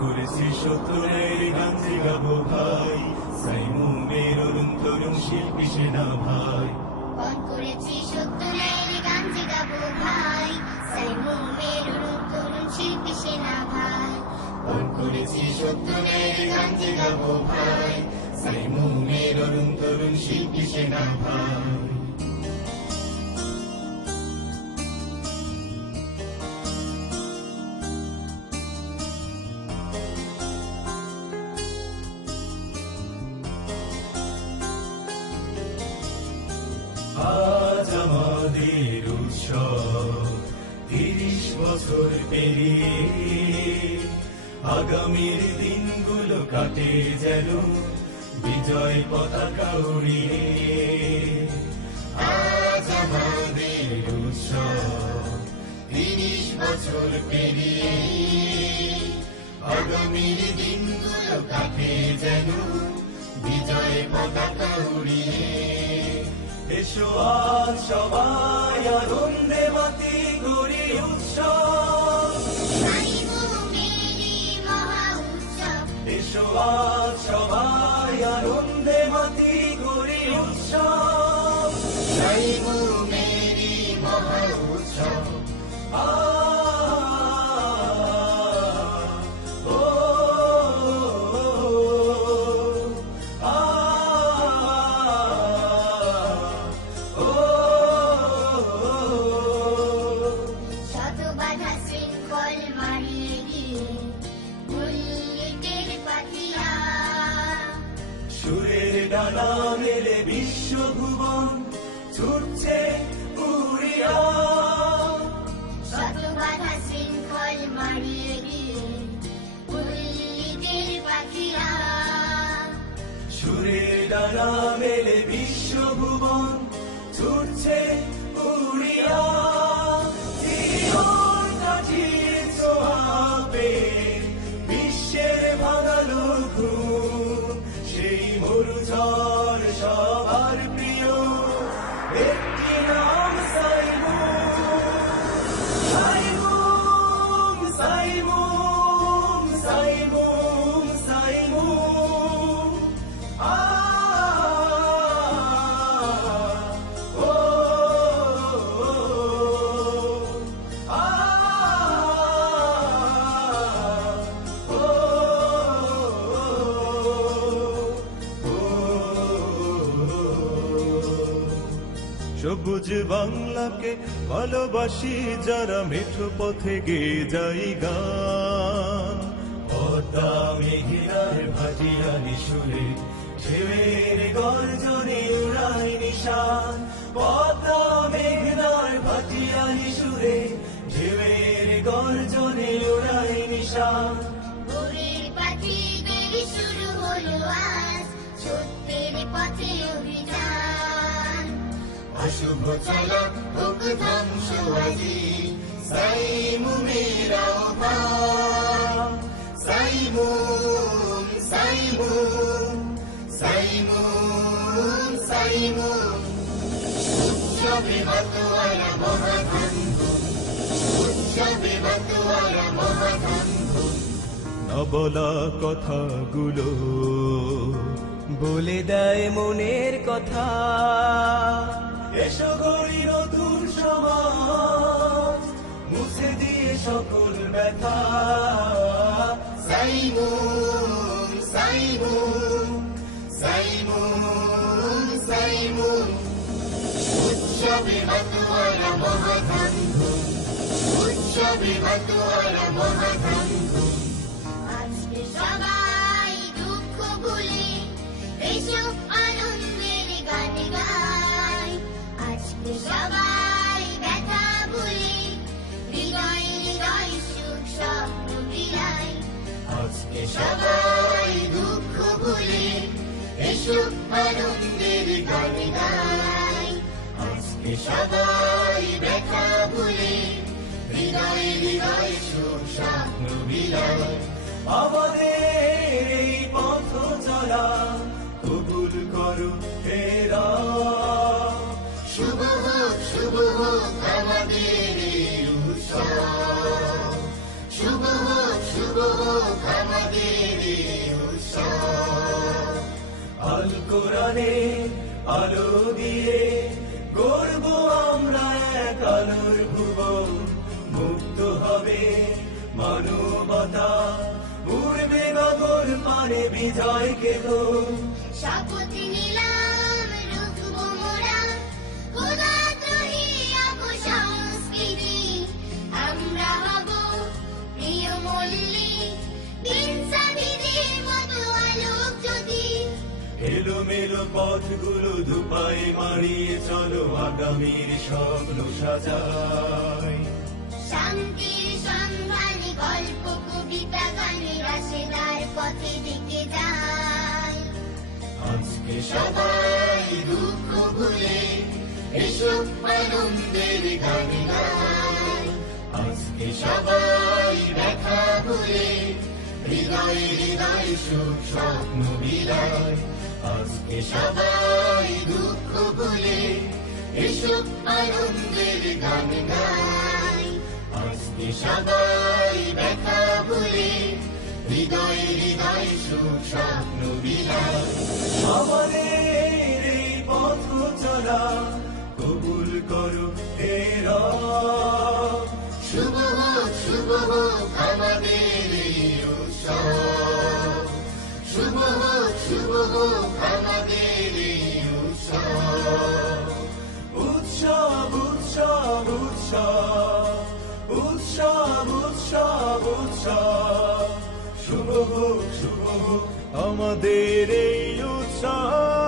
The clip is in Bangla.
করেছি সত্তরের গান যে গাবো ভাই, সাইমুমের অরুণ তরুণ শিল্পী সেনা ভাই। পান করেছি সত্তরের গান যে গাবো ভাই, সাইমুমের অরুণ তরুণ শিল্পী সেনা ভাই। পান করেছি সত্তরের গান যে গাবো ভাই, সাইমুমের অরুণ তরুণ শিল্পী সেনা ভাই। আজ আমাদের উৎসব ৩০ বছর পেরিয়ে, আগামীর দিনগুলো কাটে যেন বিজয় পতাকা উড়িয়ে। আজ আমাদের উৎসব ৩০ বছর পেরিয়ে, আগামীর দিনগুলো কাটে যেন বিজয় পতাকা উড়িয়ে। এসো আজ সবাই আনন্দে মাতি করি উৎসব, সাইমুমেরই মহা উৎসব। এসো আজ সবাই আনন্দে মাতি করি উৎসব, সাইমুমেরই মহা উৎসব। শত বাধা শৃঙ্খল মারিয়ে দিয়ে বুল্লিটের পাখিরা, সুরের ডানা মেলে বিশ্বভুবন ছুটছে উড়িয়া। শত বাধা শৃঙ্খল মারিয়ে দিয়ে বুল্লিটের পাখিরা, সুরের ডানা মেলে বিশ্বভুবন ছুটছে উড়িয়া। জীবন কাটিয়ে ছোঁয়াবে বিশ্বের ভাঙালো ঘুম, সেই মরুঝড় সবার প্রিয় একটি নাম সাইমুম। সাইমুম সাইমুম সাইমুম সাইমুম। সবুজ বাংলাকে ভালোবাসি যারা, মেঠো পথে গেয়ে যাই গান। পদ্মা মেঘনার ভাটিয়ালি সুরে ঢেউয়ের গর্জনে উড়াই নিশান। পদ্মা মেঘনার ভাটিয়ালি সুরে ঢেউয়ের গর্জনে উড়াই নিশান। ভোরের পাখিদের শুরু হলো আজ সত্যের পথে অভিযান। অশুভ চলা হোক ধ্বংস আজি, সাইমুমের আহ্বান। সাইমুম সাইমুম সাইমুম সাইমুম। উৎসবে মাতোয়ারা মহাধনধুম, উৎসবে মাতোয়ারা মহাধনধুম। না বলা কথাগুলো বলে দেয় মনের কথা। এসো গড়ি নতুন সমাজ, মুছে দিয়ে সকল ব্যথা। সাইমুম সাইমুম সাইমুম সাইমুম। উৎসবে মাতোয়ারা মহাধনধুম, উৎসবে মাতোয়ারা মহাধনধুম। আজকে সবাই দুঃখ ভুলে এসো আনন্দের গান গাই। আজকে সবাই ব্যথা ভুলে হৃদয় হৃদয় সুখ স্বপ্ন বিলাই। আজকে সবাই দুঃখ ভুলে এসো আনন্দের গান গাই। আজকে সবাই ব্যথা ভুলে হৃদয় হৃদয় সুখ স্বপ্ন বিলাই। আমাদের এই পথ চলা কবুল করো হে রব। শুভ হোক আমাদের এই উৎসব, শুভ হোক আমাদের এই উৎসব। আল কোরআনে আলো দিয়ে গড়ব আমরা এক আলোর ভুবন, মুক্ত হবে মানবতা, উড়বে গগন পানে বিজয়কে তো। শপথ নিলাম রুখব মোরা খোদাদ্রোহী অপসংস্কৃতি। আমরা হব প্রিয় মল্লিক বিনসাবিদের মতো আলোক জ্যোতি। এলোমেলো পথগুলো দুপায়ে মারিয়ে চলো আগামীর স্বপ্ন সাজাই। শান্তির সন্ধানে গল্প কবিতা গানে রাশেদার পথে দিকে যায়। আজকে সবাই দুঃখ ভুলে এসো আনন্দের গান গাই। আজকে সবাই ব্যথা ভুলে হৃদয়ে হৃদয় সুখ স্বপ্ন বিলায়। আজকে সবাই দুঃখ ভুলে এসো আনন্দের গান গাই। আজকে সবাই ব্যথা ভুলে হৃদয়ে হৃদয় সুখ স্বপ্ন বিলায়। আমাদের এই পথ চলা কবুল করো হে রব। শুভ হোক আমাদের এই উৎসব। শুভ হোক আমাদের এই উৎসব। উৎসব উৎসব উৎসব উৎসব উৎসব উৎসব, শুভ হোক আমাদের এই উৎসব।